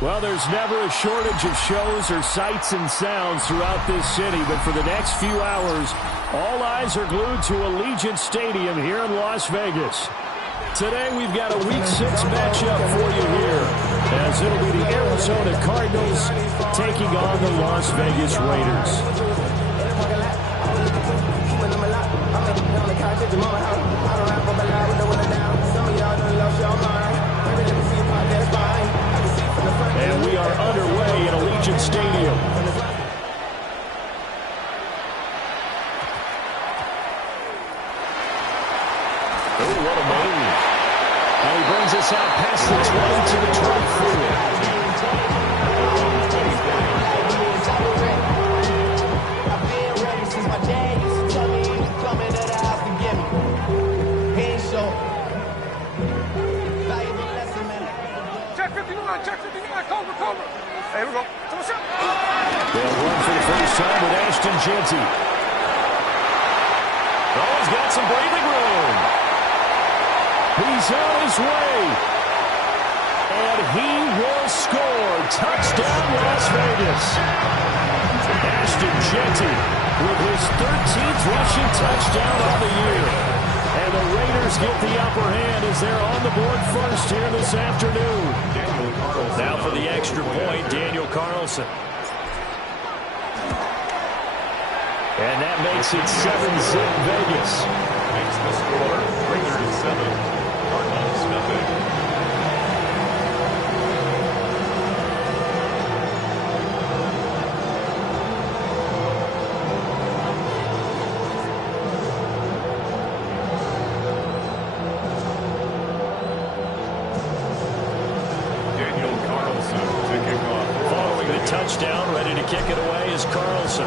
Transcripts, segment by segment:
Well, there's never a shortage of shows or sights and sounds throughout this city, but for the next few hours, all eyes are glued to Allegiant Stadium here in Las Vegas. Today, we've got a Week 6 matchup for you here, as it'll be the Arizona Cardinals taking on the Las Vegas Raiders. And we are underway at Allegiant Stadium. Oh, what a move. And he brings us out past the 20 to the 24. Check 59, Cobra. Hey, we go. They'll run for the first time with Ashton Jeanty. Oh, he's got some breathing room. He's on his way. And he will score. Touchdown, Las Vegas. Ashton Jeanty with his 13th rushing touchdown on the year. And the Raiders get the upper hand as they're on the board first here this afternoon. Now for the extra point, Daniel Carlson. And that makes it 7-zip Vegas. Makes the score Raiders 7, Cardinals nothing. Touchdown, ready to kick it away is Carlson.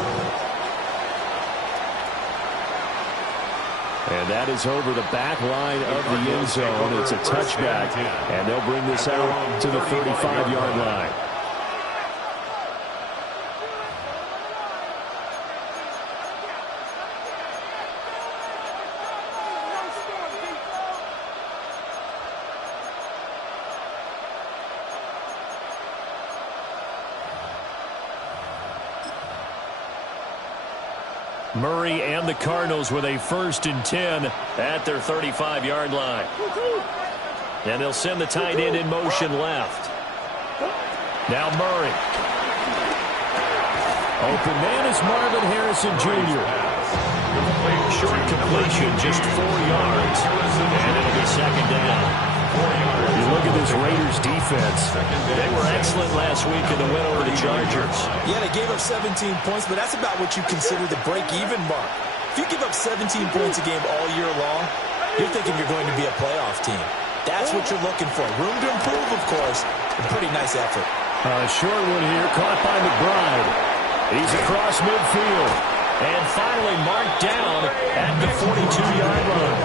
And that is over the back line of the end zone. It's a touchback, and they'll bring this out to the 35-yard line. Murray and the Cardinals with a 1st and 10 at their 35-yard line. And they'll send the tight end in motion left. Now Murray. Open man is Marvin Harrison Jr. Short completion, just 4 yards. And it'll be 2nd down. You look at this Raiders defense. They were excellent last week in the win over the Chargers. Yeah, they gave up 17 points, but that's about what you consider the break-even mark. If you give up 17 points a game all year long, you're thinking you're going to be a playoff team. That's what you're looking for. Room to improve, of course. A pretty nice effort. Short one here, caught by McBride. He's across midfield. And finally marked down at the 42-yard line.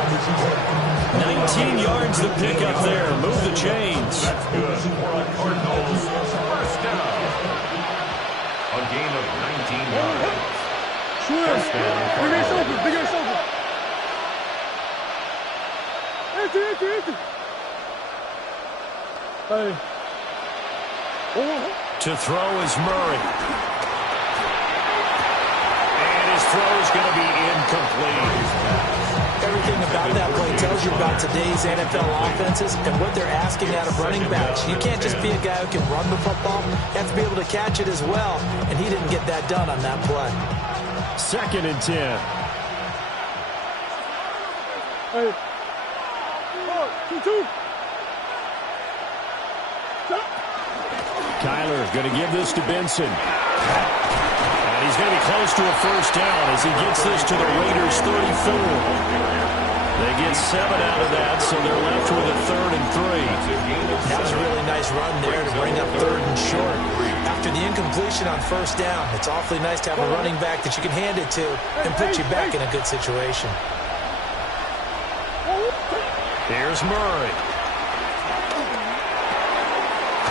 19 yards to pick up there. Move the chains. That's good for a Cardinals first down. A gain of 19 yards. First down, Cardinals. To throw is Murray. And his throw is going to be incomplete. Everything about that play tells you about today's NFL offenses and what they're asking out of running backs. You can't just be a guy who can run the football. You have to be able to catch it as well, and he didn't get that done on that play. 2nd and 10. Hey. 2-2. Kyler going to give this to Benson. And he's going to be close to a first down as he gets this to the Raiders' 34. They get 7 out of that, so they're left with a 3rd and 3. That was a really nice run there to bring up 3rd and short. After the incompletion on first down, it's awfully nice to have a running back that you can hand it to and put you back in a good situation. Here's Murray.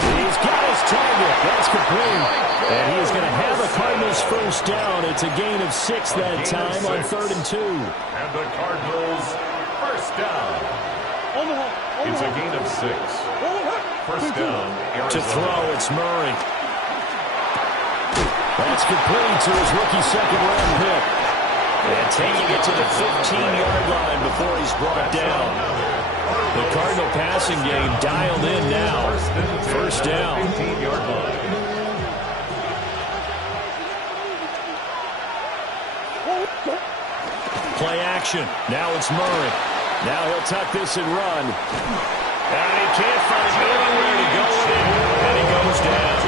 He's got his target. That's complete. And he is going to have the Cardinals first down. It's a gain of 6 that time on 3rd and 2. And the Cardinals first down. It's a gain of 6. First down, Arizona. To throw, it's Murray. That's complete to his rookie second-round pick. And taking it to the 15-yard line before he's brought down. The Cardinal passing game dialed in now. First down. 15-yard line. Play action. Now it's Murray. Now he'll tuck this and run. And he can't find anywhere to go with it. And he goes down.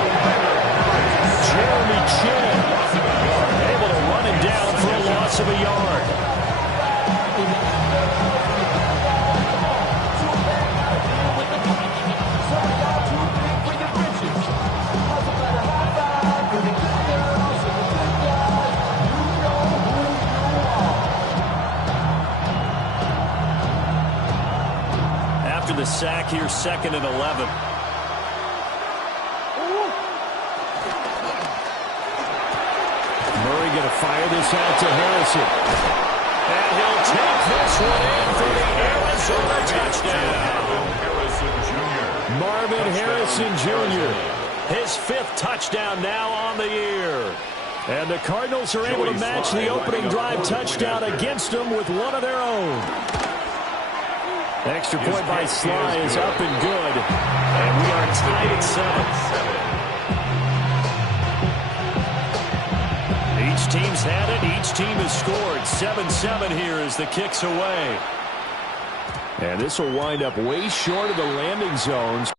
Jeremy Chin able to run him down for a loss of a yard. After the sack here, 2nd and 11. Murray going to fire this out to Harrison. And he'll take this one in for the Arizona touchdown. Marvin Harrison Jr. His 5th touchdown now on the year. And the Cardinals are able to match the opening drive touchdown against them with one of their own. Extra point by Sly is up and good. And we are tied at 7. Each team's had it. Each team has scored. 7-7 here as the kick's away. And this will wind up way short of the landing zones.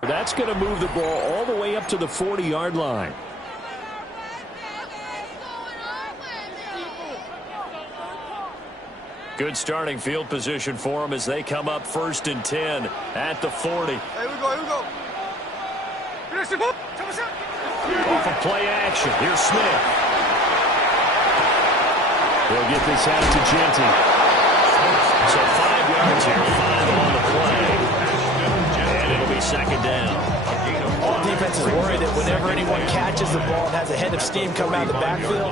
That's going to move the ball all the way up to the 40-yard line. Good starting field position for them as they come up 1st and 10 at the 40. Here we go, here we go. Off of play action. Here's Smith. They'll get this out to Genty. So 5 yards here, 5 on the play. And it'll be 2nd down. All defense is worried that whenever anyone catches the ball and has a head of steam come out of the backfield,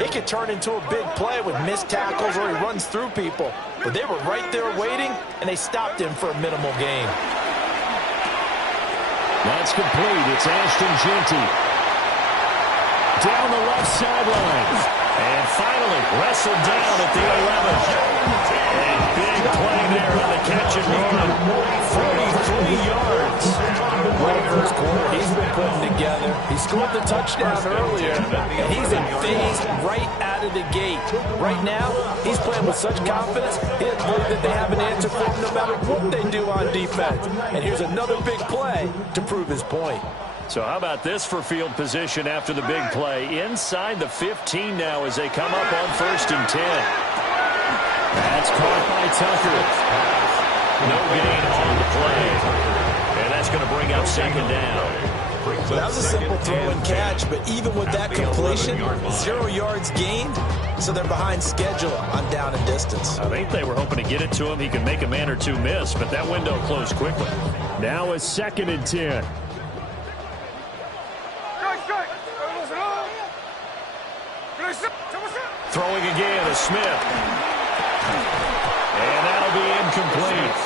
it could turn into a big play with missed tackles or he runs through people. But they were right there waiting, and they stopped him for a minimal gain. That's complete. It's Ashton Genty. Down the left sideline. And finally wrestled down at the 11. And big play there on the catch and run. 43 yards. What a first quarter he's been putting together. He scored the touchdown earlier, and he's in phase right out of the gate. Right now, he's playing with such confidence, he doesn't believe that they have an answer for him no matter what they do on defense. And here's another big play to prove his point. So how about this for field position after the big play? Inside the 15 now as they come up on 1st and 10. That's caught by Tucker. No gain on the play. And that's going to bring up 2nd down. That was a simple throw and catch, but even with that completion, 0 yards gained, so they're behind schedule on down and distance. I think they were hoping to get it to him. He could make a man or two miss, but that window closed quickly. Now a 2nd and 10. Throwing again to Smith. And that'll be incomplete.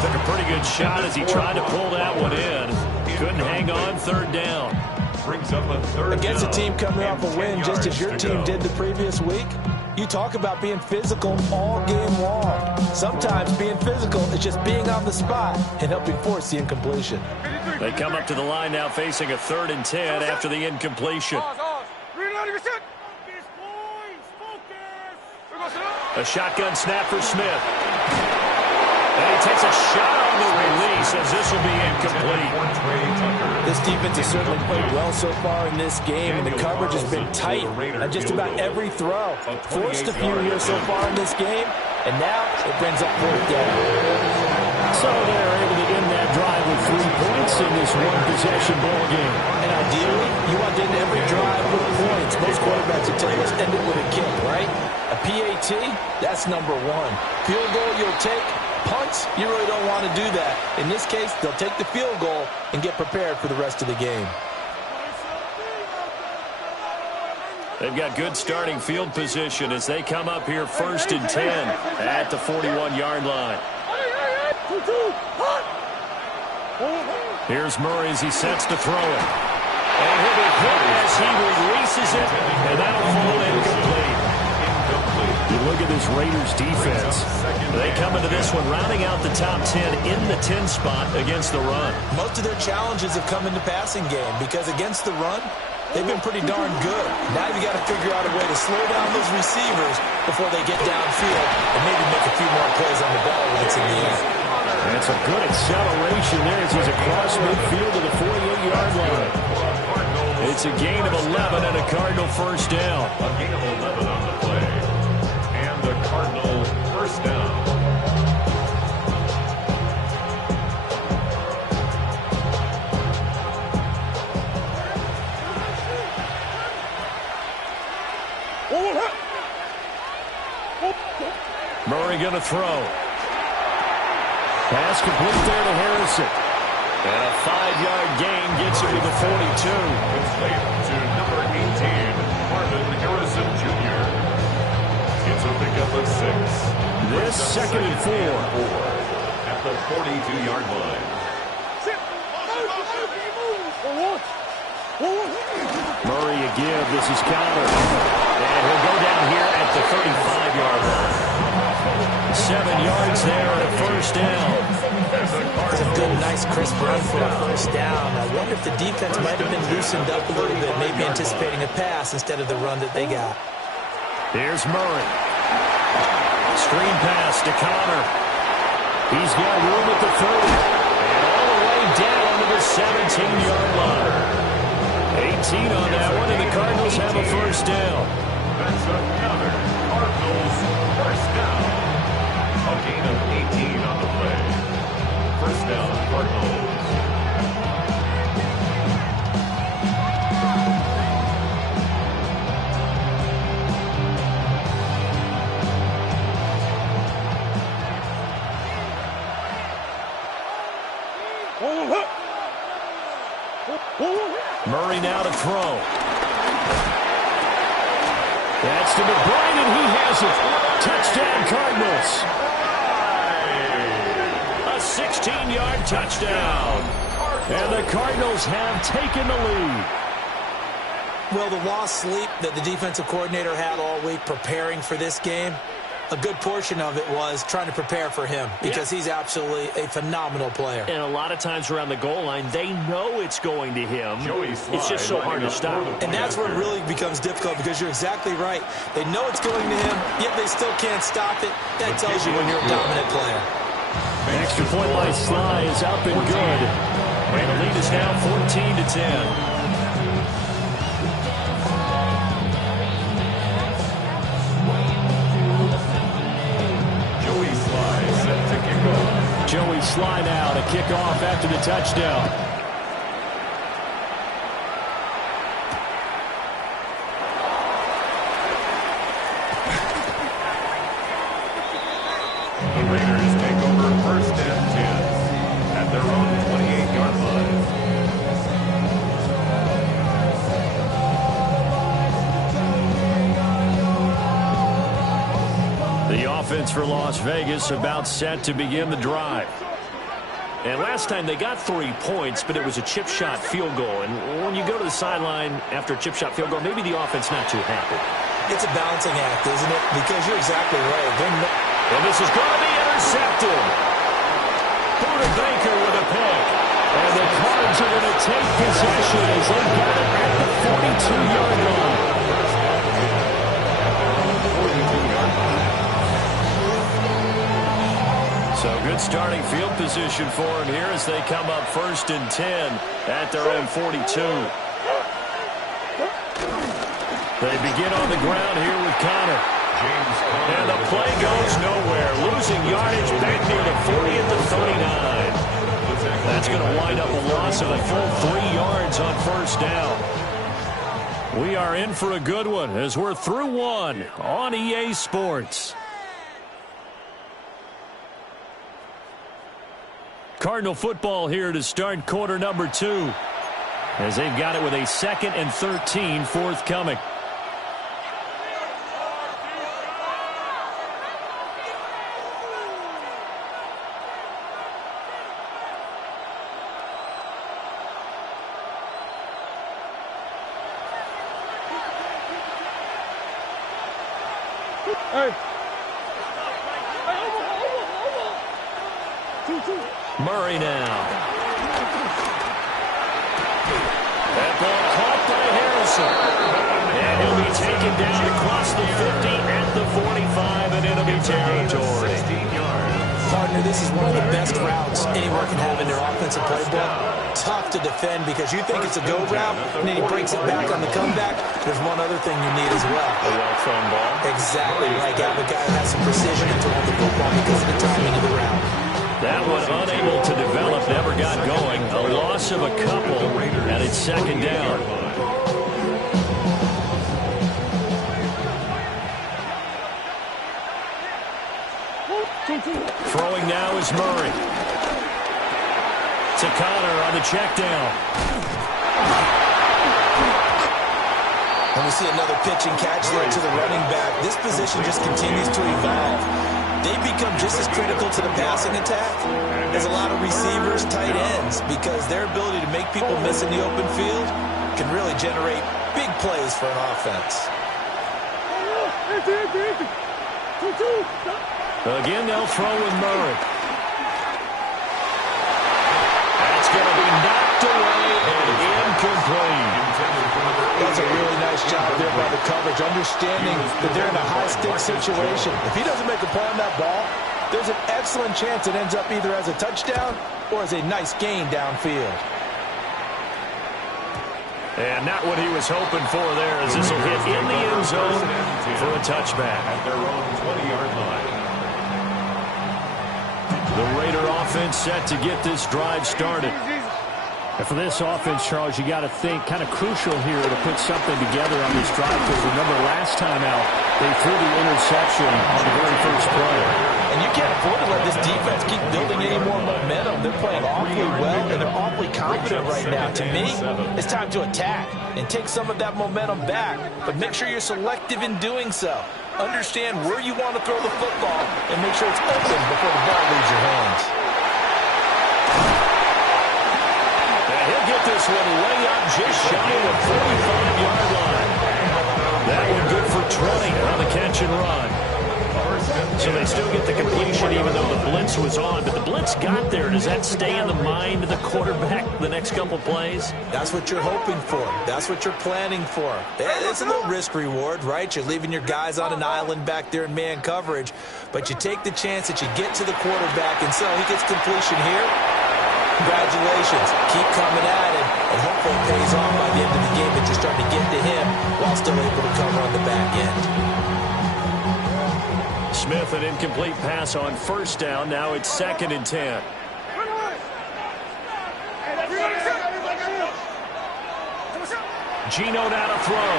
Took a pretty good shot as he tried to pull that one in. Couldn't hang on 3rd down. Brings up a 3rd Against a down. team coming off a win just as your team did the previous week, you talk about being physical all game long. Sometimes being physical is just being on the spot and helping force the incompletion. They come up to the line now facing a 3rd and 10 after the incompletion. A shotgun snap for Smith. And he takes a shot on the release as this will be incomplete. This defense has certainly played well so far in this game, and the coverage has been tight on just about every throw. Forced a few here so far in this game, and now it brings up 4th down. So they're able to end that drive with 3 points in this one-possession ball game. And ideally, you want to end every drive with points. Most quarterbacks will tell you, let's end it with a kick, right? A PAT, that's number 1. Field goal you'll take. Punts, you really don't want to do that. In this case, they'll take the field goal and get prepared for the rest of the game. They've got good starting field position as they come up here 1st and 10 at the 41-yard line. Here's Murray as he sets to throw it. And he'll be hit as he releases it, and that'll fall incomplete. You look at this Raiders defense. They come into this one rounding out the top 10 in the 10 spot against the run. Most of their challenges have come in the passing game because against the run, they've been pretty darn good. Now you got to figure out a way to slow down those receivers before they get downfield and maybe make a few more plays on the ball when it's in the air. And it's a good acceleration there as he's across midfield to the 48-yard line. It's a gain of 11 and a Cardinal 1st down. A gain of 11 on the play. And the Cardinal 1st down. Murray going to throw. Pass complete there to Harrison. And a 5-yard gain gets him to the 42. It's late to number 18, Marvin Harrison Jr. It's a pickup of 6. This 2nd and 4. At the 42-yard line. Murray again. This is Connor. And he'll go down here at the 35-yard line. 7 yards there and a 1st down. It's a good, nice, crisp run for a 1st down. I wonder if the defense might have been loosened up a little bit, maybe anticipating a pass instead of the run that they got. Here's Murray. Screen pass to Connor. He's got room at the 30. And all the way down to the 17-yard line. 18 on that one, and the Cardinals have a 1st down. That's another Cardinals 1st down. A gain of 18 on the play. 1st down, Cardinals. Murray now to throw. That's to McBride, and he has it. Touchdown, Cardinals. A 16-yard touchdown. And the Cardinals have taken the lead. Well, the lost sleep that the defensive coordinator had all week preparing for this game, a good portion of it was trying to prepare for him because he's absolutely a phenomenal player. And a lot of times around the goal line, they know it's going to him. It's just so hard to stop. And that's where it really becomes difficult because you're exactly right. They know it's going to him, yet they still can't stop it. That tells you when you're a dominant player. Extra point by Sly is up and good. And the lead is now 14-10. Joey Sly now to kick off after the touchdown. Raiders take over first and 10 at their own 28-yard line. The offense for Las Vegas about set to begin the drive. And last time they got 3 points, but it was a chip shot field goal. And when you go to the sideline after a chip shot field goal, maybe the offense not too happy. It's a balancing act, isn't it? Because you're exactly right. And this is going to be intercepted. Buda Baker with a pick. And the Cards are going to take possession as they got it at the 42-yard line. So good starting field position for him here as they come up first and 10 at their own 42. They begin on the ground here with Connor. And the play goes nowhere. Losing yardage back near the 40 at the 39. That's going to wind up a loss of a full 3 yards on first down. We are in for a good one as we're through one on EA Sports. Cardinal football here to start quarter number 2 as they've got it with a 2nd and 13 forthcoming. Murray now. That ball caught by Harrison. And he'll be taken down across the 50 at the 45 and enemy territory. Partner, this is one of the best routes anyone can have in their offensive playbook. Tough to defend because you think it's a go route, and then he breaks it back on the comeback. There's one other thing you need as well. A well-thrown ball. Exactly right. Got a guy who has some precision in throwing the football because of the timing of the route. That one unable to develop, never got going. A loss of a couple, and it's second down. Throwing now is Murray. To Connor on the check down. And we see another pitch and catch there to the running back. This position just continues to evolve. They become just as critical to the passing attack as a lot of receivers, tight ends, because their ability to make people miss in the open field can really generate big plays for an offense. Again, they'll throw with Murray. That's going to be knocked away and incomplete. That's a really nice job there by the coverage, understanding that they're in a high-stakes situation. If he doesn't make a play on that ball, there's an excellent chance it ends up either as a touchdown or as a nice gain downfield. And not what he was hoping for there as this will hit in the end zone for a touchback. At their own 20-yard line. The Raider offense set to get this drive started. And for this offense, Charles, you got to think kind of crucial here to put something together on this drive. Because remember, last time out, they threw the interception on the very first play. And you can't afford to let this defense keep building any more momentum. They're playing awfully well, and they're awfully confident right now. To me, it's time to attack and take some of that momentum back. But make sure you're selective in doing so. Understand where you want to throw the football and make sure it's open before the ball leaves your hands. He'll get this one way up just shy of the 45-yard line. That one good for 20 on the catch and run. So they still get the completion even though the blitz was on. But the blitz got there. Does that stay in the mind of the quarterback the next couple plays? That's what you're hoping for. That's what you're planning for. It's a little risk reward, right? You're leaving your guys on an island back there in man coverage. But you take the chance that you get to the quarterback, and so he gets completion here. Congratulations. Keep coming at him, and hopefully it pays off by the end of the game that you're starting to get to him while still able to cover on the back end. Smith, an incomplete pass on first down. Now it's 2nd and 10. Gino now to throw.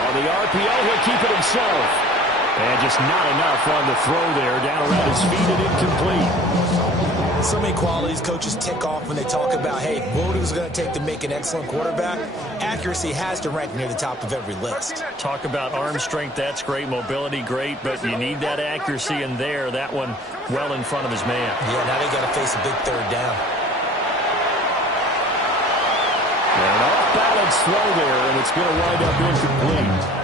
On the RPO, he'll keep it himself. And just not enough on the throw there. Down around his feet and incomplete. So many qualities coaches tick off when they talk about, hey, what it was going to take to make an excellent quarterback. Accuracy has to rank near the top of every list. Talk about arm strength, that's great. Mobility, great. But you need that accuracy in there. That one well in front of his man. Yeah, now they got to face a big third down. An off-balance throw there, and it's going to wind up incomplete.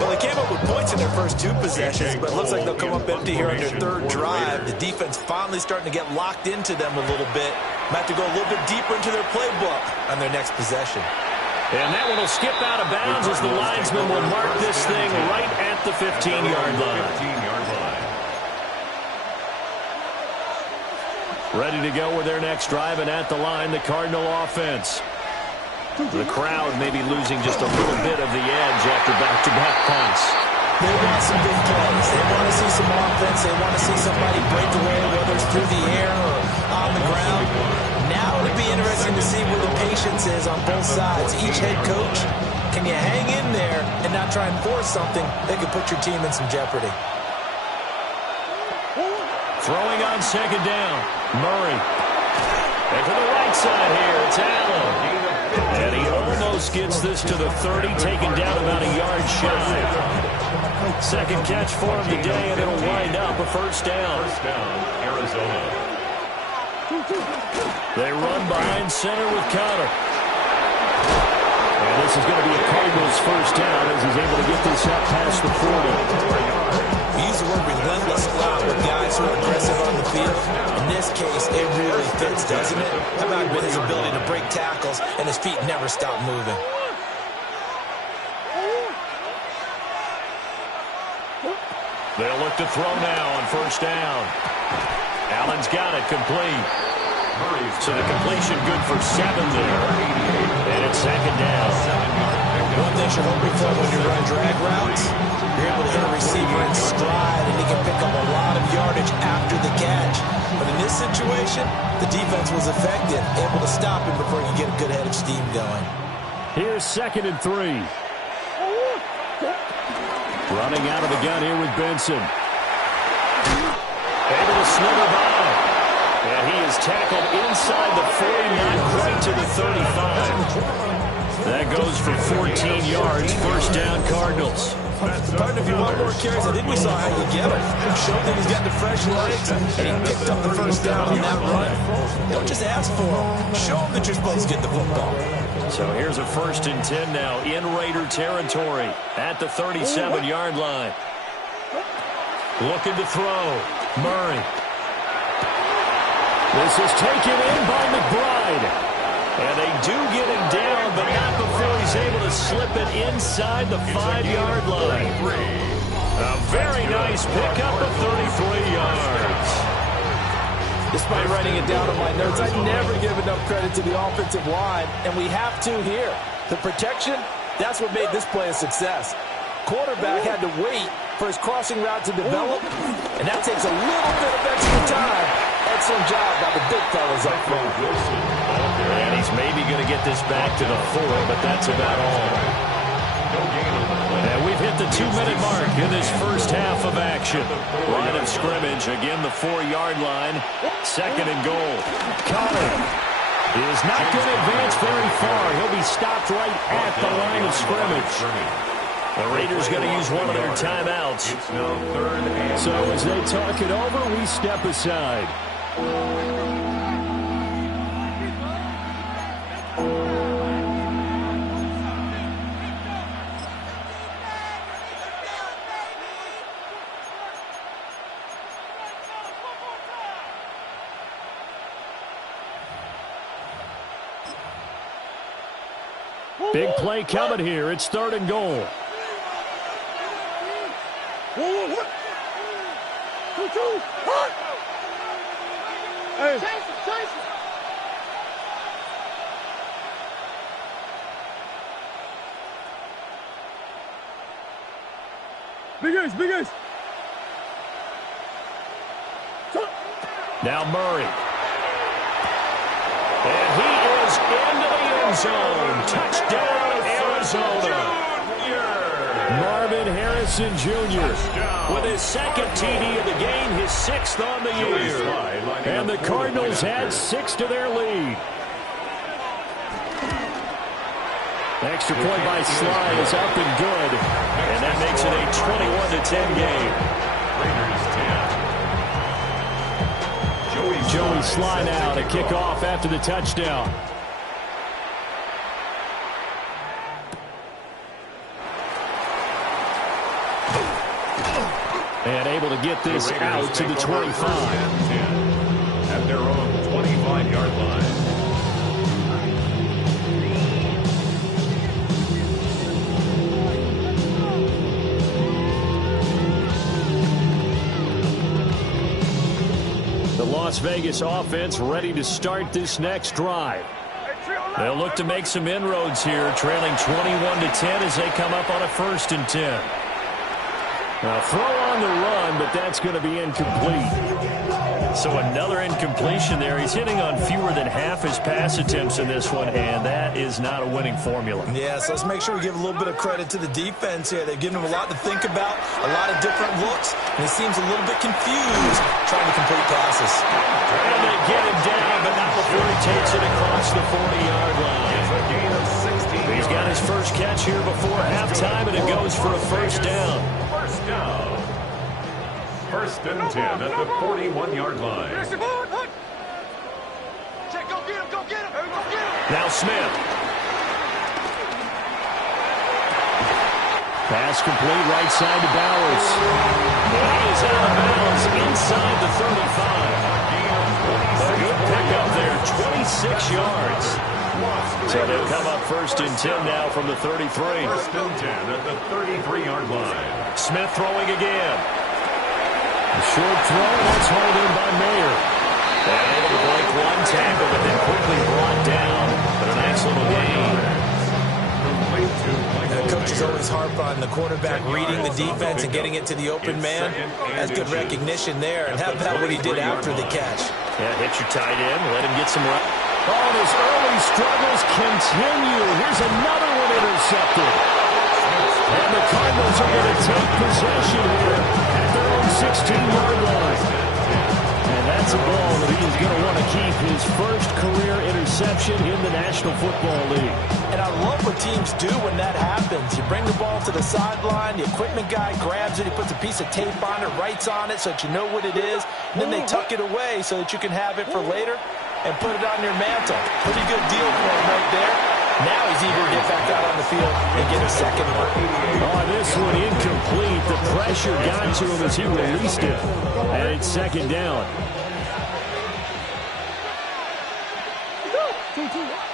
Well, they came up with points in their first two possessions, but it looks like they'll come up empty here on their third drive. The defense finally starting to get locked into them a little bit. Might have to go a little bit deeper into their playbook on their next possession. And that one will skip out of bounds as the linesman will mark this thing right at the 15-yard line. Ready to go with their next drive, and at the line, the Cardinal offense. The crowd may be losing just a little bit of the edge after back-to-back punts. They want some big plays. They want to see some offense. They want to see somebody break away, whether it's through the air or on the ground. Now it'll be interesting to see where the patience is on both sides. Each head coach, can you hang in there and not try and force something that could put your team in some jeopardy? Throwing on second down, Murray. And to the right side here, it's Allen. And he almost gets this to the 30, taken down about a yard shy. Second catch for him today, and it'll wind up a first down. Arizona. They run behind center with Connor. And this is going to be a Cardinals first down as he's able to get this up past the 40. We use the word relentless a lot with guys who are aggressive on the field. In this case, it really fits, doesn't it? How about with his ability to break tackles and his feet never stop moving? They'll look to throw now on first down. Allen's got it complete. So the completion good for 7 there. And it's second down. One thing you're hoping for when you run drag routes, you're able to hit a receiver in stride, and he can pick up a lot of yardage after the catch. But in this situation, the defense was effective, able to stop him before you get a good head of steam going. Here's 2nd and 3. Running out of the gun here with Benson. Able to slither by. And he is tackled inside the 40, not quite to the 35. That goes for 14 yards. First down, Cardinals. Partner, if you want more carries, I think we saw how you get him. Showed that he's got the fresh legs, and he picked up the first down on that run. Don't just ask for him. Show him that you're supposed to get the football. So here's a 1st and 10 now in Raider territory at the 37-yard line. Looking to throw. Murray. This is taken in by McBride. And they do get him down, but not before he's able to slip it inside the 5-yard line. A very nice pickup of 33 yards. Despite writing it down on my notes, I never give enough credit to the offensive line, and we have to here. The protection, that's what made this play a success. Quarterback had to wait for his crossing route to develop, and that takes a little bit of extra time. Excellent job by the big fellas up front. And he's maybe going to get this back to the 4, but that's about all. And we've hit the 2-minute mark in this first half of action. Line of scrimmage, again the 4-yard line. 2nd and goal. Connor is not going to advance very far. He'll be stopped right at the line of scrimmage. The Raiders going to use one of their timeouts. So as they talk it over, we step aside. Big play coming here. It's 3rd and goal. Hey. Big ace, big ace. Now Murray. And he is into the end zone. Touchdown, Arizona. Marvin Harris Harrison Jr. with his second TD of the game, his 6th on the year. And the Cardinals add 6 to their lead. Extra point by Sly is up and good. And that makes it a 21-10 game. Joey Sly now to kick off after the touchdown. And able to get this out to the 25. At their own 25-yard line. The Las Vegas offense ready to start this next drive. They'll look to make some inroads here, trailing 21-10 as they come up on a 1st and 10. Now throw on the run, but that's going to be incomplete. So another incompletion there. He's hitting on fewer than half his pass attempts in this one, and that is not a winning formula. Yeah, so let's make sure we give a little bit of credit to the defense here. They've given him a lot to think about, a lot of different looks, and he seems a little bit confused trying to complete passes. And they get him down, but not before he takes it across the 40-yard line. He's got his first catch here before halftime, and it goes for a 1st down. 1st and 10 at the 41-yard line. Now Smith. Pass complete right side to Bowers. And he is out of bounds inside the 35. A good pickup there, 26 yards. So they'll come up 1st and 10 now from the 33. 1st and 10 at the 33-yard line. Smith throwing again. A short throw, that's hauled in by Mayer. And able to break one tackle, but then quickly brought down. But a nice little gain. Coaches always harp on the quarterback reading the defense and getting it to the open man. That's good recognition there. And how about what he did after the catch? Yeah, hit your tight end, let him get some run. Oh, and his early struggles continue. Here's another one intercepted. And the Cardinals are going to take possession here at their own 16-yard line. And that's a ball that he is going to want to keep, his first career interception in the National Football League. And I love what teams do when that happens. You bring the ball to the sideline, the equipment guy grabs it, he puts a piece of tape on it, writes on it so that you know what it is, and then they tuck it away so that you can have it for later and put it on your mantle. Pretty good deal for him right there. Now he's eager to get back out on the field and get a second one. Oh, this one incomplete. The pressure got to him as he released it. And it's 2nd down.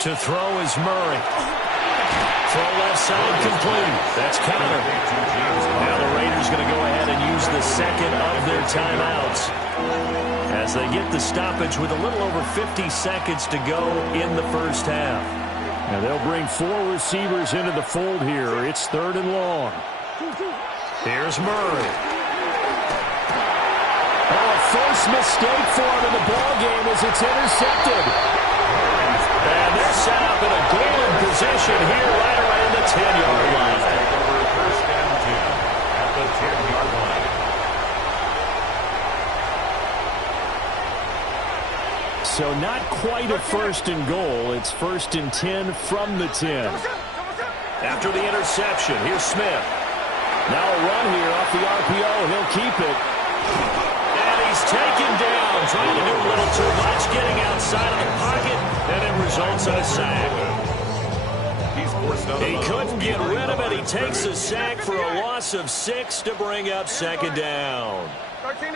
To throw is Murray. Throw left side complete. That's Connor. Now the Raiders going to go ahead and use the 2nd of their timeouts as they get the stoppage with a little over 50 seconds to go in the 1st half. Now they'll bring 4 receivers into the fold here. It's 3rd and long. Here's Murray. Oh, a first mistake for him in the ballgame as it's intercepted. And they're set up in a golden position here right around the 10-yard line. 1st and 10 at the 10-yard line. So not quite a 1st and goal. It's 1st and 10 from the 10. After the interception, here's Smith. Now a run here off the RPO. He'll keep it. And he's taken down, trying to do a little too much, getting outside of the pocket, and it results in a sack. He couldn't get rid of it. He takes a sack for a loss of 6 to bring up 2nd down. 13,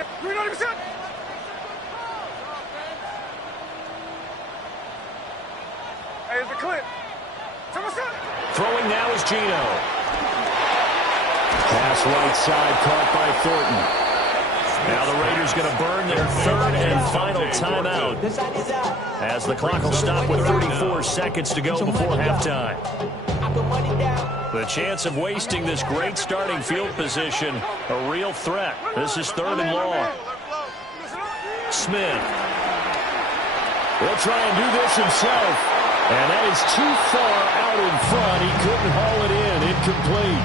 Hey, it's a clip. Throwing now is Gino. Pass right side caught by Thornton. Now the Raiders going to burn their 3rd and final timeout as the clock will stop with 34 seconds to go before halftime. The chance of wasting this great starting field position, a real threat. This is 3rd and long. Smith. He'll try and do this himself. And that is too far out in front. He couldn't haul it in. Incomplete.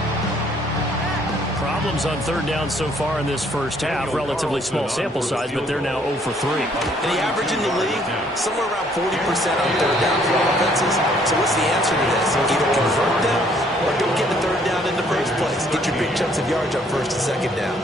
Problems on third down so far in this first half. Relatively small sample size, but they're now 0 for 3. And the average in the league, somewhere around 40% on third down for offenses. So what's the answer to this? Either convert them or don't get the third down in the first place. Get your big chunks of yards on first and second down.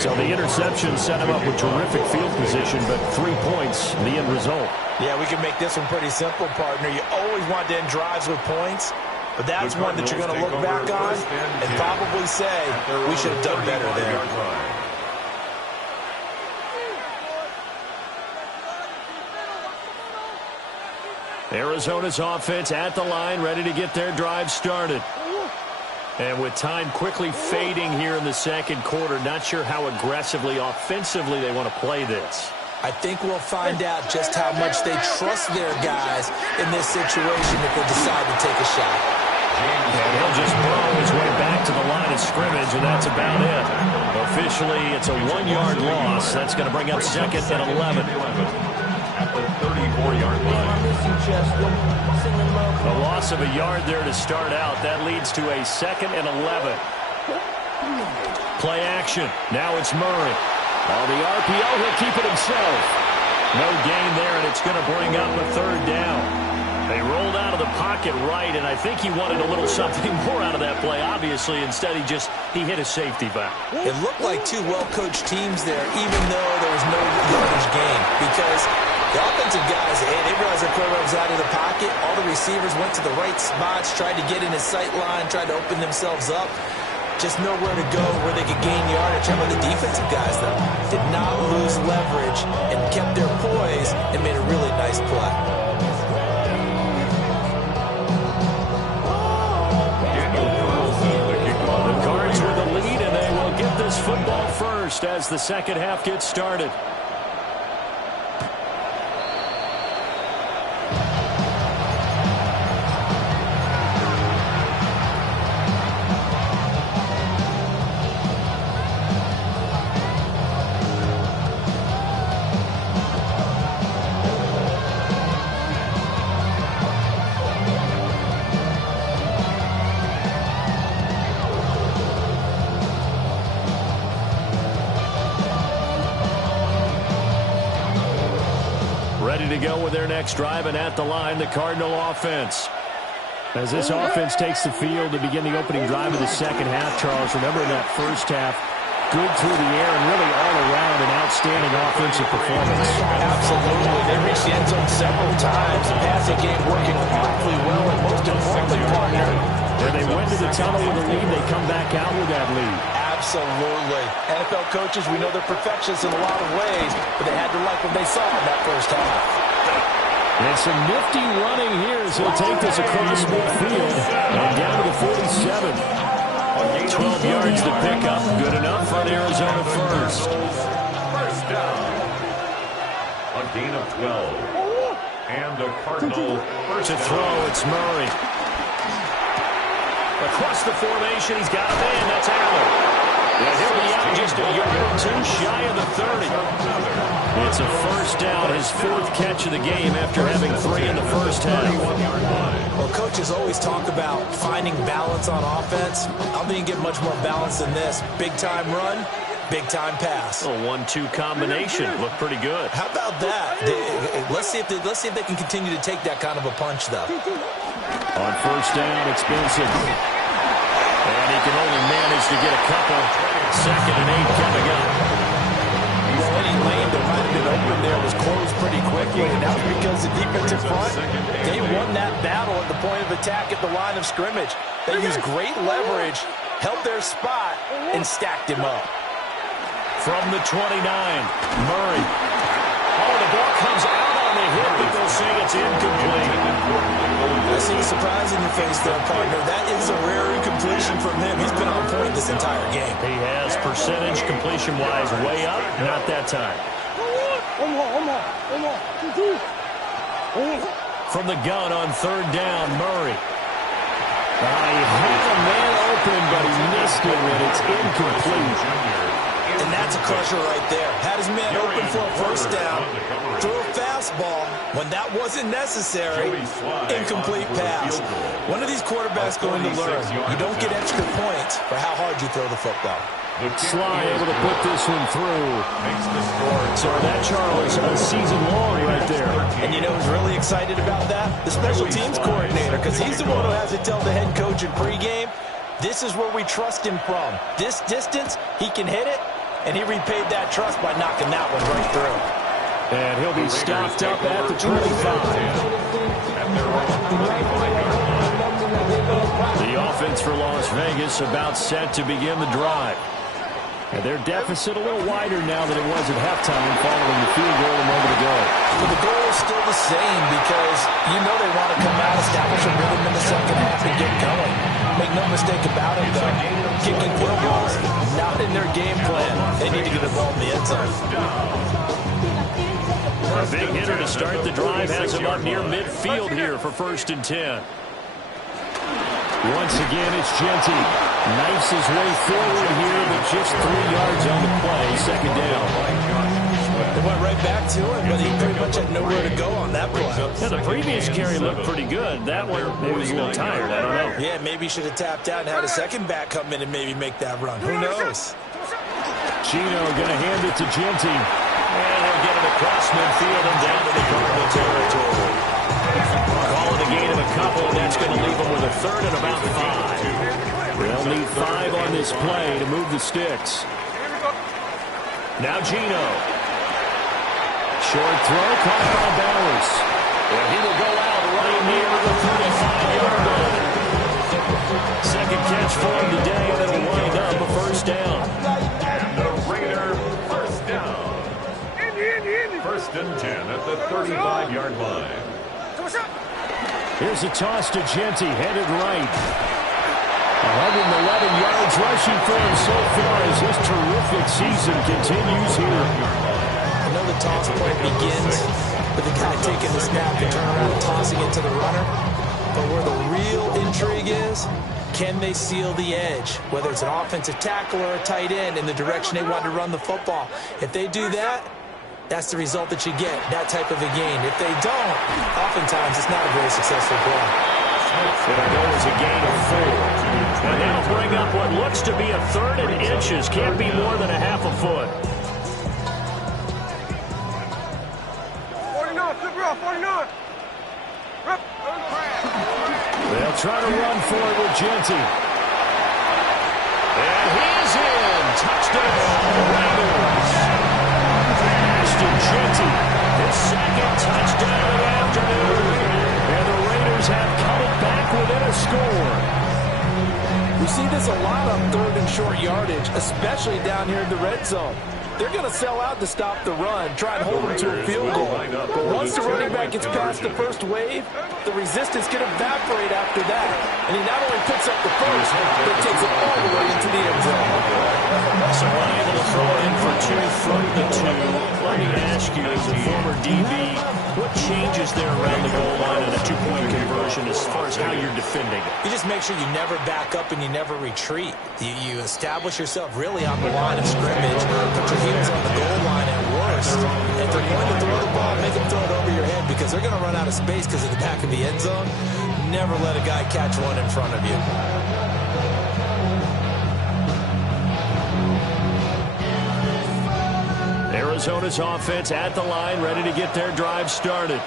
So the interception set him up with terrific field position, but 3 points, the end result. Yeah, we can make this one pretty simple, partner. You always want to end drives with points, but that's one that you're going to look back on and probably say, we should have done better there. Arizona's offense at the line, ready to get their drive started. And with time quickly fading here in the second quarter, not sure how aggressively, offensively they want to play this. I think we'll find out just how much they trust their guys in this situation if they decide to take a shot. And he'll just burrow his way back to the line of scrimmage, and that's about it. Officially, it's a 1-yard loss. That's going to bring up second and 11. At the 34-yard line. A loss of a yard there to start out. That leads to a second and 11. Play action. Now it's Murray. On the RPO, he'll keep it himself. No gain there, and it's going to bring up a third down. They rolled out of the pocket right, and I think he wanted a little something more out of that play, obviously. Instead, he hit a safety back. It looked like two well-coached teams there, even though there was no yardage gain, because the offensive guys, they realized their quarterback was out of the pocket. All the receivers went to the right spots, tried to get in his sight line, tried to open themselves up. Just nowhere to go where they could gain yardage. How about the defensive guys, though? Did not lose leverage and kept their poise and made a really nice play. The Cards with the lead, and they will get this football first as the second half gets started. Ready to go with their next drive, and at the line, the Cardinal offense. As this offense takes the field to begin the opening drive of the second half, Charles, remember in that first half, good through the air and really all around an outstanding offensive performance. Absolutely. They reached the end zone several times. The passing game working awfully well, and most importantly, partner, when they went to the tunnel with a lead, they come back out with that lead. Absolutely. NFL coaches, we know they're perfectionists in a lot of ways, but they had to like what they saw in that first half. And some nifty running here as he'll take this across midfield and down to the 47. 12 yards to pick up. Good enough for an Arizona first. First down. A gain of 12. And a Cardinal first To throw, it's Murray. Across the formation, he's got a man. That's Allen. And he'll be out just a yard or two shy of the 30. It's a first down, his fourth catch of the game after having 3 in the first half. Well, coaches always talk about finding balance on offense. I don't think you get much more balance than this. Big-time run, big-time pass. A 1-2 combination. Looked pretty good. How about that? Let's see if they can continue to take that kind of a punch, though. On first down, it's Benson. And he can only manage to get a couple. Second and 8 coming up. Well, any lane that might have been open there was closed pretty quickly, and that was because the defensive front, they won that battle at the point of attack at the line of scrimmage. They used great leverage, held their spot, and stacked him up. From the 29, Murray. Oh, the ball comes out on the hit, but they'll say it's incomplete. I see the surprise in your face there, partner. That is a rare incompletion from him. He's been on point this entire game. He has percentage completion-wise way up, not that time. From the gun on third down, Murray. He had a man open, but he missed it, and it's incomplete. And that's a crusher right there. Had his man open for a first down, threw a fastball when that wasn't necessary, incomplete pass. One of these quarterbacks going to learn, you don't get extra points for how hard you throw the football. Sly able to put this one through. So that, Charles, a season long right there. And you know who's really excited about that? The special teams coordinator, because he's the one who has to tell the head coach in pregame, this is where we trust him from. This distance, he can hit it, and he repaid that trust by knocking that one right through. And he'll be stopped up at the 25. The offense for Las Vegas about set to begin the drive. And their deficit a little wider now than it was at halftime following the field goal a moment ago. But the goal is still the same because you know they want to come out, establish a rhythm in the second half, and get going. Make no mistake about it, though. Kicking field goals, not in their game plan. They need to get the ball in the end zone. A big hitter to start the drive has him up near midfield here for 1st and 10. Once again, it's Genty. Knifes his way forward here, but just 3 yards on the play. Second down. They went right back to it, but he pretty much had nowhere to go on that play. Yeah, the previous carry looked pretty good. That one, maybe was a little tired. I don't know. Yeah, maybe he should have tapped out and had a second back come in and maybe make that run. Who knows? Chino going to hand it to Genty. And he'll get it across midfield and down to the Cardinal territory. Call it a gain of a couple, and that's going to leave them with a 3rd and about 5. They'll need 5 on this play to move the sticks. Now Gino. Short throw, caught by Bowers. And he will go out right near the 35-yard line. Second catch for him today, and it'll wind up a 1st down. And the Raider, 1st down. 1st and 10 at the 35-yard line. Here's a toss to Genty, headed right. 111 yards rushing for him so far as his terrific season continues here. I know the toss play begins with the guy taking the snap and turn around and tossing it to the runner. But where the real intrigue is, can they seal the edge? Whether it's an offensive tackle or a tight end in the direction they want to run the football. If they do that, that's the result that you get, that type of a gain. If they don't, oftentimes it's not a very successful play. It'll go as a gain of 4. And that'll bring up what looks to be a 3rd and inches. Can't be more than a half a foot. 49, flip her off, 49. They'll try to run for it with Genty. And he's in. Touchdown, Raiders. Ashton Genty, His 2nd touchdown of the afternoon. and the Raiders have cut it back within a score. We see this a lot on 3rd and short yardage, especially down here in the red zone. They're going to sell out to stop the run, try and hold them to a field goal. But once the running back gets past the first wave, the resistance can evaporate after that. And he not only picks up the first, but takes it all the way into the end zone. So unable to throw it in for 2 from the 2. Let me ask you, as a former DB, what changes there around the goal line on a 2-point conversion as far as how you're defending it? You just make sure you never back up and you never retreat. You establish yourself really on the line of scrimmage, put your heels on the goal line at worst. If they're going to throw the ball, make them throw it over your head because they're going to run out of space because of the back of the end zone. Never let a guy catch one in front of you. Arizona's offense at the line, ready to get their drive started.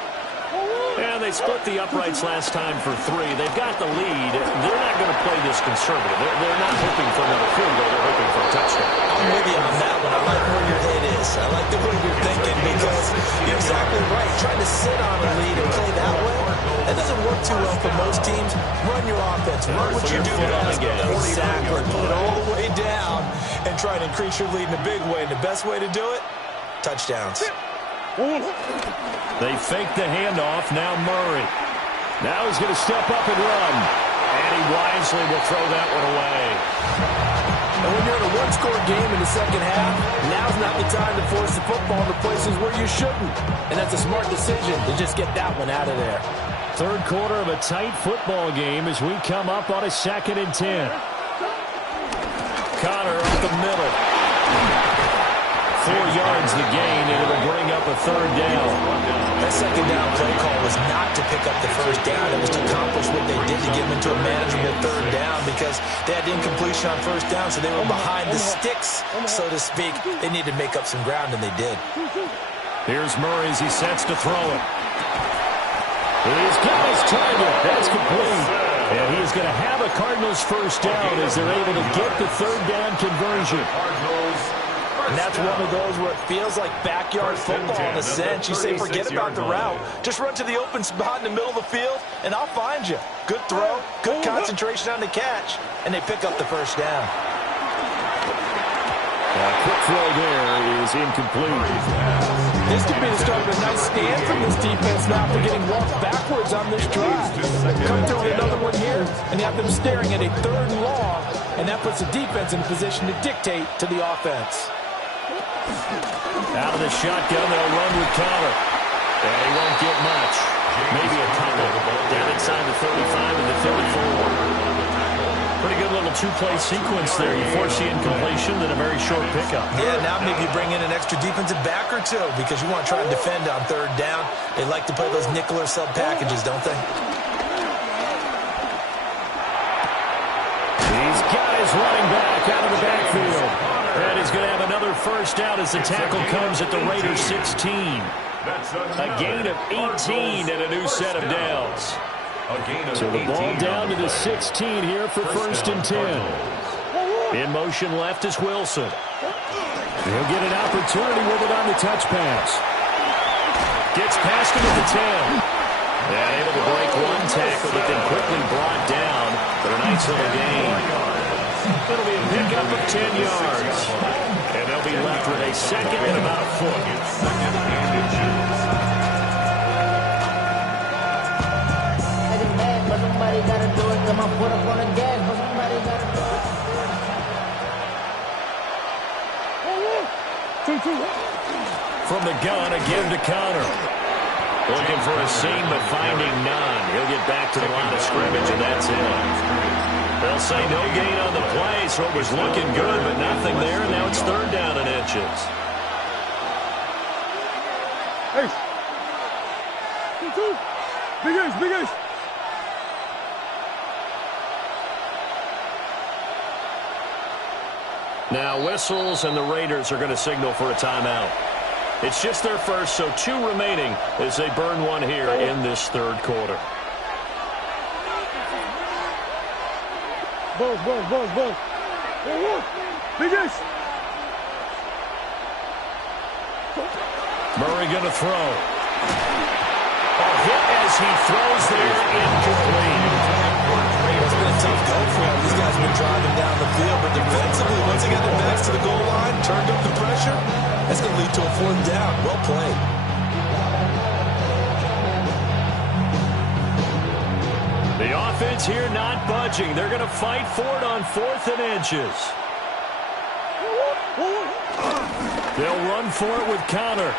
And they split the uprights last time for 3. They've got the lead. They're not going to play this conservative. They're not hoping for another field goal. They're hoping for a touchdown. I'm with you on that one. I like where your head is. I like the way you're thinking because you're exactly right. Trying to sit on a lead and play that way, that doesn't work too well for most teams. Run your offense. Run what you do best. Exactly. Put it all the way down and try to increase your lead in a big way. And the best way to do it, touchdowns. They fake the handoff. Now Murray. Now he's going to step up and run. And he wisely will throw that one away. And when you're in a one-score game in the second half, now's not the time to force the football to places where you shouldn't. And that's a smart decision to just get that one out of there. 3rd quarter of a tight football game as we come up on a 2nd and 10. Connor up the middle. 4 yards the gain, and it'll bring up a third down. That second down play call was not to pick up the first down. It was to accomplish what they did to get them into a manageable third down because they had incompletion on first down, so they were behind the sticks, so to speak. They needed to make up some ground, and they did. Here's Murray as he sets to throw it. He's got his target. That's complete. And he's going to have a Cardinals first down as they're able to get the third down conversion. And that's one of those where it feels like backyard football in a sense. You say, forget about the route. Just run to the open spot in the middle of the field, and I'll find you. Good throw, good concentration on the catch, and they pick up the first down. Quick throw there is incomplete. This could be the start of a nice stand from this defense now after getting walked backwards on this drive. Come through with another one here, and you have them staring at a third and long, and that puts the defense in a position to dictate to the offense. Out of the shotgun, they'll run with Conner. And he won't get much. Maybe a couple. Down inside the 35 and the 34. Pretty good little two-play sequence there. You force the incompletion, then a very short pickup. Yeah, now maybe you bring in an extra defensive back or two because you want to try and defend on third down. They like to play those nickel or sub packages, don't they? He's got his running back out of the backfield. And he's going to have another first down as the tackle comes at the Raiders 16. A gain of 18 and a new set of downs. So the ball down to the 16 here for first and 10. In motion left is Wilson. He'll get an opportunity with it on the touch pass. Gets past him at the 10. And able to break one tackle, but then quickly brought down. But a nice little gain. It'll be a pickup of 10 yards. And they'll be left with a second and about a foot. Somebody gotta do it. Come on, put up on the gas, but somebody gotta do it. From the gun, again to Conner. Looking for a seam, but finding none. He'll get back to the line of scrimmage, and that's it. They'll say no gain on the play, so it was looking good, but nothing there, and now it's third down in inches. Hey. Big ace, big ace. Now whistles, and the Raiders are going to signal for a timeout. It's just their first, so 2 remaining as they burn one here in this third quarter. Buzz. Big ace. Murray going to throw. A hit as he throws there, incomplete. It's been a tough go for them. These guys have been driving down the field, but defensively, once they got their backs to the goal line, turned up the pressure, that's going to lead to a fourth down. Well played. The offense here not budging. They're going to fight for it on 4th and inches. They'll run for it with Conner.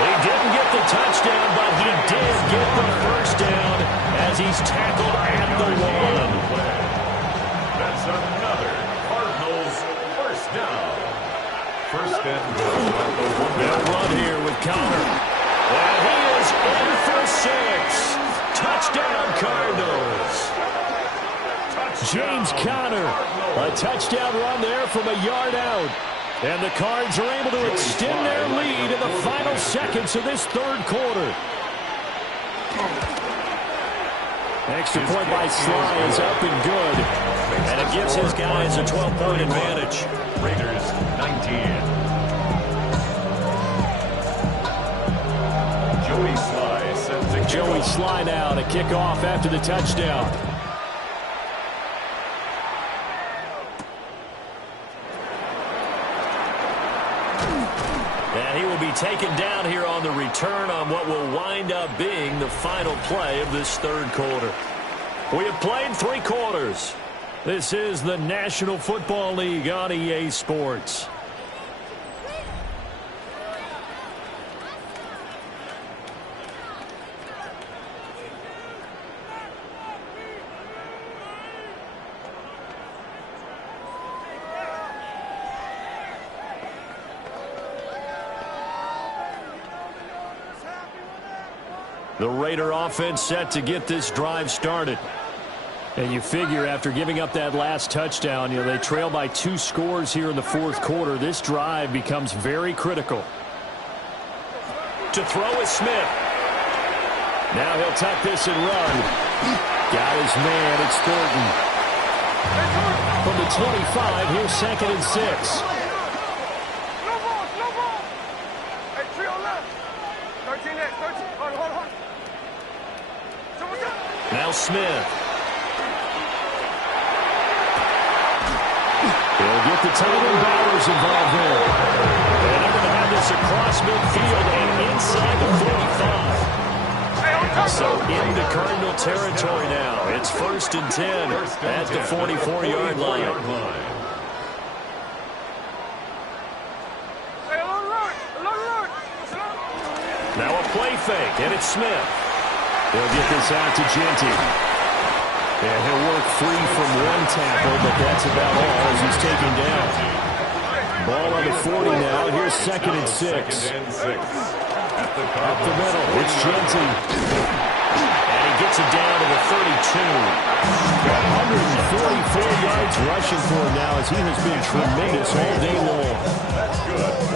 He didn't get the touchdown, but he did get the first down as he's tackled at the 1. That's another Cardinals first down. First and goal at the 1. They'll run here with Conner. And he is in for 6. Touchdown, Cardinals. James Conner. A touchdown run there from a yard out. And the Cards are able to extend their lead in the final seconds of this third quarter. Extra point by Sly is up and good. And it gives his guys a 12-point advantage. Raiders 19. Joey Sly sends a Joey Sly now to kick off after the touchdown. And he will be taken down here on the return on what will wind up being the final play of this third quarter. We have played 3 quarters. This is the National Football League on EA Sports. The Raider offense set to get this drive started. And you figure after giving up that last touchdown, they trail by 2 scores here in the fourth quarter. This drive becomes very critical. To throw is Smith. Now he'll tuck this and run. Got his man. It's Thornton. From the 25, here's 2nd and 6. Now Smith. He'll get the tight end Bowers involved there. And they're going to have this across midfield and inside the 45. So into Cardinal territory now. It's 1st and 10 at the 44-yard line. Now a play fake, and it's Smith. He'll get this out to Genty. And he'll work free from one tackle, but that's about all as he's taken down. Ball on the 40 now. Here's 2nd and 6. Up the middle, it's Genty. And he gets it down to the 32. 144 yards rushing for him now as he has been tremendous all day long. That's good.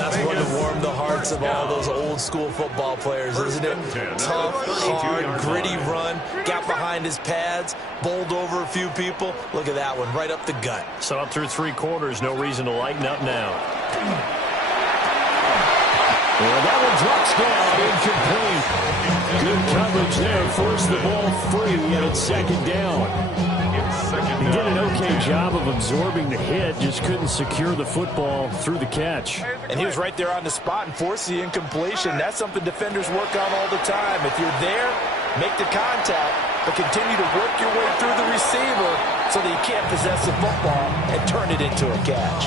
That's going to warm the hearts of all those old school football players, isn't it? Tough, hard, gritty run. Got behind his pads, bowled over a few people. Look at that one, right up the gut. So up through 3 quarters, no reason to lighten up now. Well, that one drops down, incomplete. Good coverage there, forced the ball free, and it's 2nd down. He did an okay job of absorbing the hit, just couldn't secure the football through the catch. And he was right there on the spot and forced the incompletion. That's something defenders work on all the time. If you're there, make the contact, but continue to work your way through the receiver so that you can't possess the football and turn it into a catch.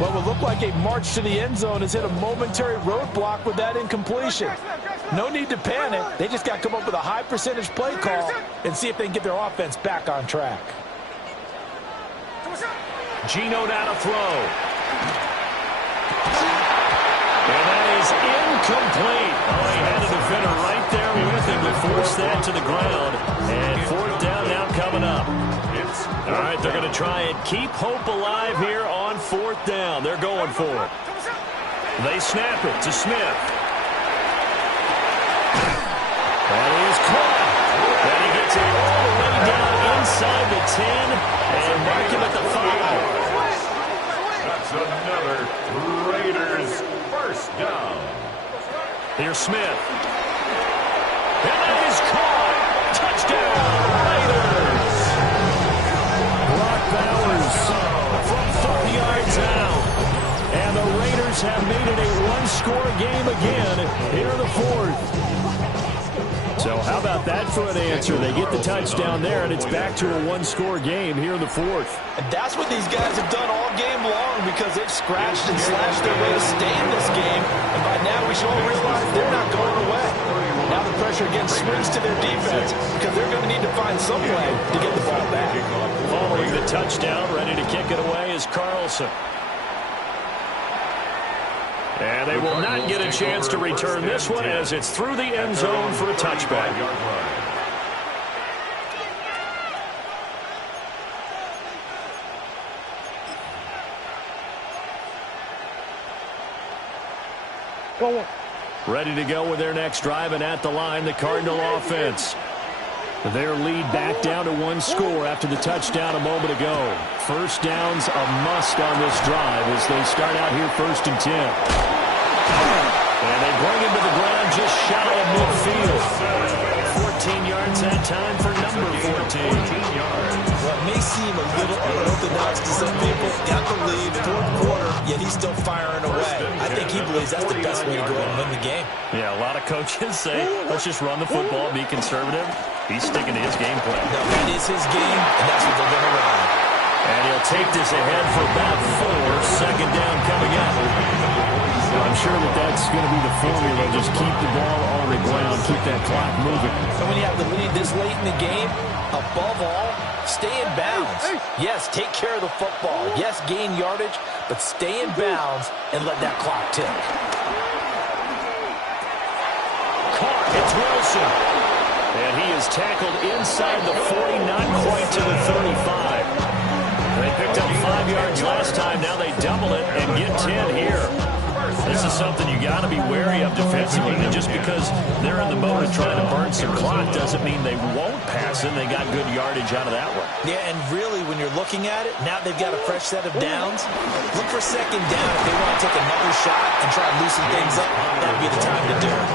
What would look like a march to the end zone has hit a momentary roadblock with that incompletion. No need to panic. They just got to come up with a high percentage play call and see if they can get their offense back on track. Gino down to throw. And that is incomplete. Oh, he had a defender right there with him to force that to the ground. And 4th down now coming up. All right, they're going to try and keep hope alive here on 4th down. They're going for it. They snap it to Smith. And he is caught. And he gets it all the way down inside the 10 and mark him at the 5. That's another Raiders first down. Here's Smith. And that is caught. Touchdown, Raiders. Brock Bowers from 40 yards out. And the Raiders have made it a one-score game again here in the 4th. So how about that for an answer? They get the touchdown there, and it's back to a one-score game here in the 4th. And that's what these guys have done all game long because they've scratched and slashed their way to stay in this game. And by now we should all realize they're not going away. Now the pressure again swings to their defense because they're going to need to find some way to get the ball back. Following the touchdown, ready to kick it away is Carlson. And they will not get a chance to return this one as it's through the end zone for a touchback. Ready to go with their next drive, and at the line, the Cardinal offense. Their lead back down to 1 score after the touchdown a moment ago. First down's a must on this drive as they start out here 1st and 10. And they bring him to the ground just shy of midfield. 14 yards that time for number 14. Well, it may seem a little unorthodox to some people. Got the lead, 4th quarter, yet he's still firing away. I think he believes that's the best way to go and win the game. Yeah, a lot of coaches say, let's just run the football, be conservative. He's sticking to his game plan. No, that is his game, and that's what they're going to run. And he'll take this ahead for about 4. 2nd down coming up. I'm sure that's going to be the formula. Just keep the ball on the ground, keep that clock moving. And when you have the lead this late in the game, above all, stay in bounds. Yes, take care of the football. Yes, gain yardage, but stay in bounds and let that clock tick. Caught. It's Wilson. And he is tackled inside the 40, not quite to the 35. They picked up 5 yards last time. Now they double it and get 10 here. This is something you got to be wary of defensively. And just because they're in the mode of trying to burn some clock doesn't mean they won't pass it. They got good yardage out of that one. Yeah, and really, when you're looking at it, now they've got a fresh set of downs. Look for second down. If they want to take another shot and try to loosen things up, that would be the time to do it.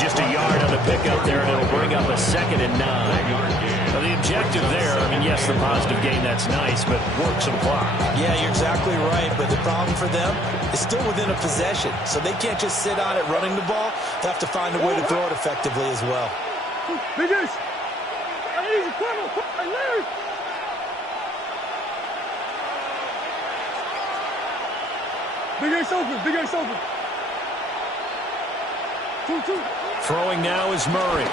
Just a yard on the pickup there, and it'll bring up a 2nd and 9. Now, the objective there, I mean, yes, the positive gain, that's nice, but work some clock. Yeah, you're exactly right, but the problem for them is still within a possession, so they can't just sit on it running the ball. They have to find a way to throw it effectively as well. Biggest. Big Ace open, Big Ace open. Two. Throwing now is Murray.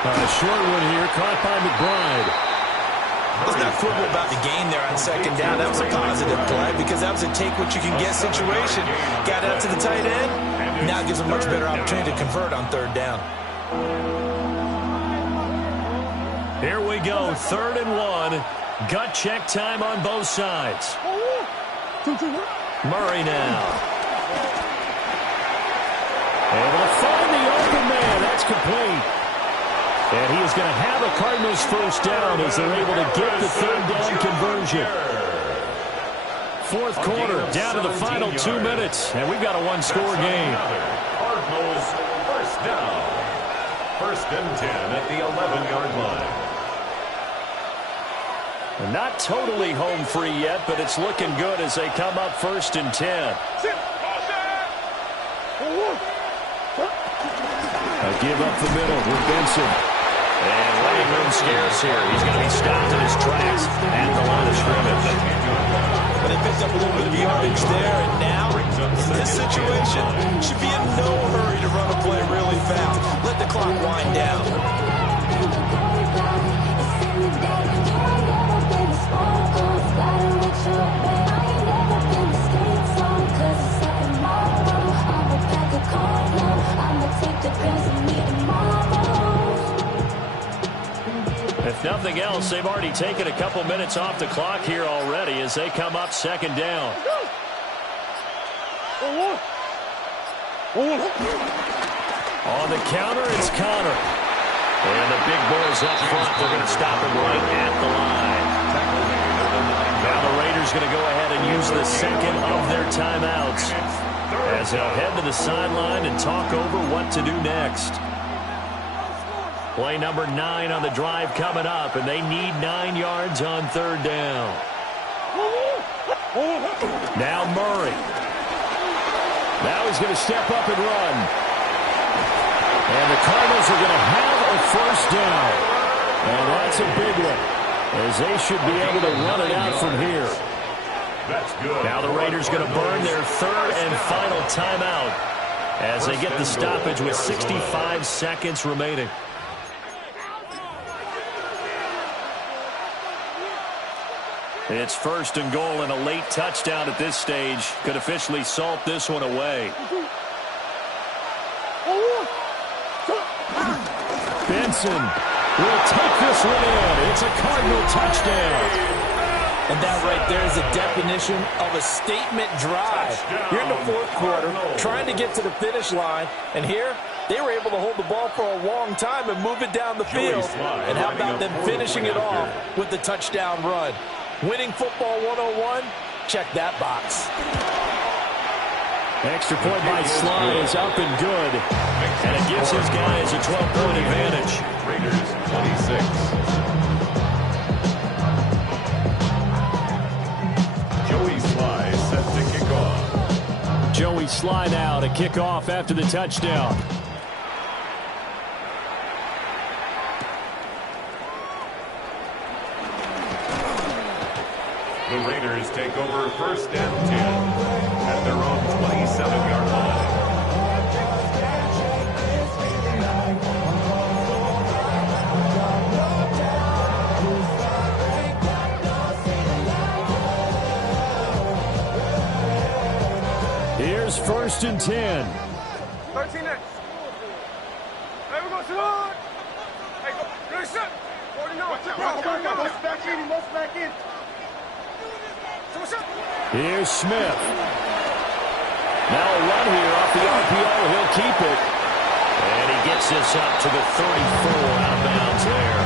A short one here, caught by McBride. Let's not quibble about the gain there on second down. That was a positive play because that was a take-what-you-can-get situation. Got out to the tight end. Now gives a much better opportunity to convert on third down. Here we go, 3rd and 1. Gut check time on both sides. Murray now. Able to find the open man. That's complete. And he is going to have a Cardinals first down as they're able to get the 3rd down conversion. 4th quarter, down to the final 2 minutes, and we've got a 1-score game. Cardinals first down. 1st and 10 at the 11-yard line. Not totally home free yet, but it's looking good as they come up 1st and 10. A give up the middle with Benson. And running room scarce here. He's going to be stopped in his tracks at the line of scrimmage. But they picked up a little bit of yardage there, and now, in this situation, should be in no hurry to run a play really fast. Let the clock wind down. If nothing else, they've already taken a couple minutes off the clock here already as they come up 2nd down. On the counter, it's Connor. And the big boys up front, they're going to stop him right at the line. Now the Raiders going to go ahead and use the 2nd of their timeouts as they'll head to the sideline and talk over what to do next. Play number 9 on the drive coming up, and they need 9 yards on 3rd down. Now Murray. Now he's going to step up and run. And the Cardinals are going to have a first down. And that's a big one, as they should be able to run it out from here. That's good. Now the Raiders going to burn their 3rd and final timeout as they get the stoppage with 65 seconds remaining. It's 1st and goal, and a late touchdown at this stage could officially salt this one away. Benson will take this one in. It's a Cardinal touchdown. And that right there is a definition of a statement drive. You're in the 4th quarter, trying to get to the finish line, and here they were able to hold the ball for a long time and move it down the field. And how about them finishing it off with the touchdown run? Winning football 101, check that box. Extra point by Sly is up and good. And it gives his guys a 12-point advantage. Raiders 26. Joey Sly set to kick off. Joey Sly now to kick off after the touchdown. The Raiders take over 1st and 10 at their own 27-yard line. Here's 1st and 10. 13 next. Here's Smith. Now a run here off the RPO. He'll keep it. And he gets this up to the 34 out of bounds there.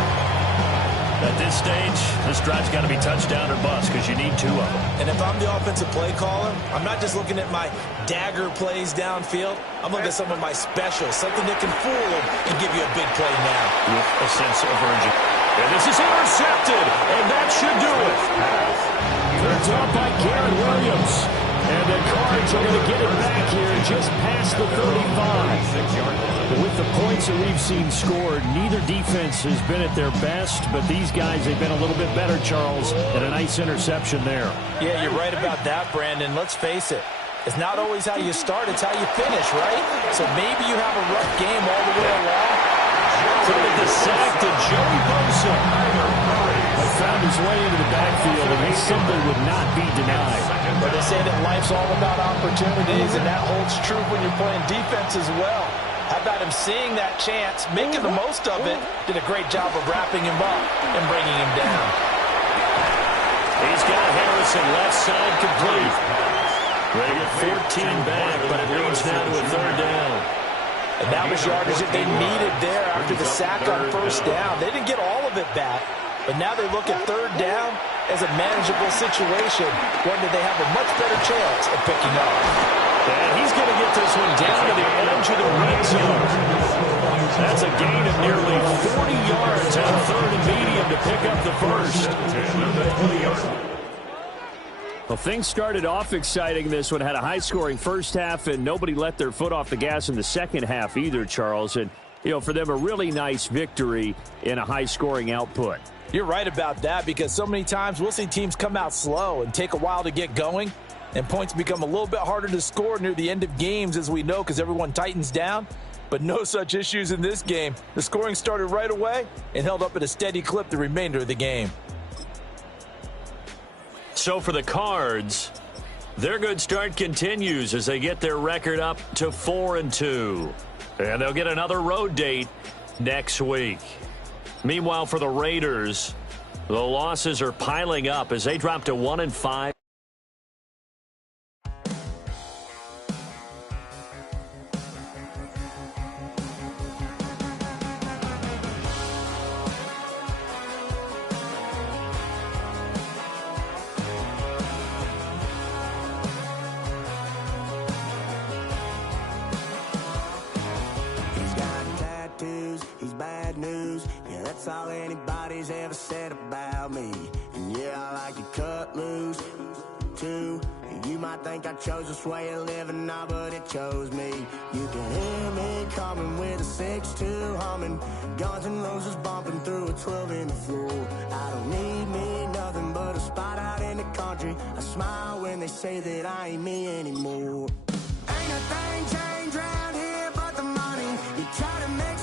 At this stage, this drive's got to be touchdown or bust because you need 2 of them. And if I'm the offensive play caller, I'm not just looking at my dagger plays downfield. I'm looking at some of my specials, something that can fool them and give you a big play now. With a sense of urgency. And this is intercepted, and that should do it. Picked up by Garrett Williams. And the Cards are going to get it back here just past the 35. With the points that we've seen scored, neither defense has been at their best, but these guys, they've been a little bit better, Charles, and a nice interception there. Yeah, you're right about that, Brandon. Let's face it. It's not always how you start, it's how you finish, right? So maybe you have a rough game all the way along. Credit the sack to Joey Bosa. Found his way into the backfield, and he simply would not be denied. But they say that life's all about opportunities, and that holds true when you're playing defense as well. How about him seeing that chance, making the most of it, did a great job of wrapping him up and bringing him down. He's got Harrison left side complete. They get 14 back, but it leads now to a 3rd down. And that was yardage that they needed there after the sack on 1st down. They didn't get all of it back, but now they look at 3rd down as a manageable situation, one that they have a much better chance of picking up. And he's going to get this one down to the edge of the red zone. That's a gain of nearly 40 yards on 3rd and medium to pick up the first. Well, things started off exciting. This one had a high-scoring first half, and nobody let their foot off the gas in the second half either, Charles. And, you know, for them, a really nice victory in a high-scoring output. You're right about that, because so many times we'll see teams come out slow and take a while to get going, and points become a little bit harder to score near the end of games, as we know, because everyone tightens down. But no such issues in this game. The scoring started right away and held up at a steady clip the remainder of the game. So for the Cards, their good start continues as they get their record up to 4-2. And they'll get another road date next week. Meanwhile, for the Raiders, the losses are piling up as they drop to 1-5. That's all anybody's ever said about me. And yeah, I like to cut loose, too. You might think I chose this way of living now, but it chose me. You can hear me coming with a 6-2 humming. Guns N' Roses bumping through a 12 in the floor. I don't need me nothing but a spot out in the country. I smile when they say that I ain't me anymore. Ain't a thing changed round here.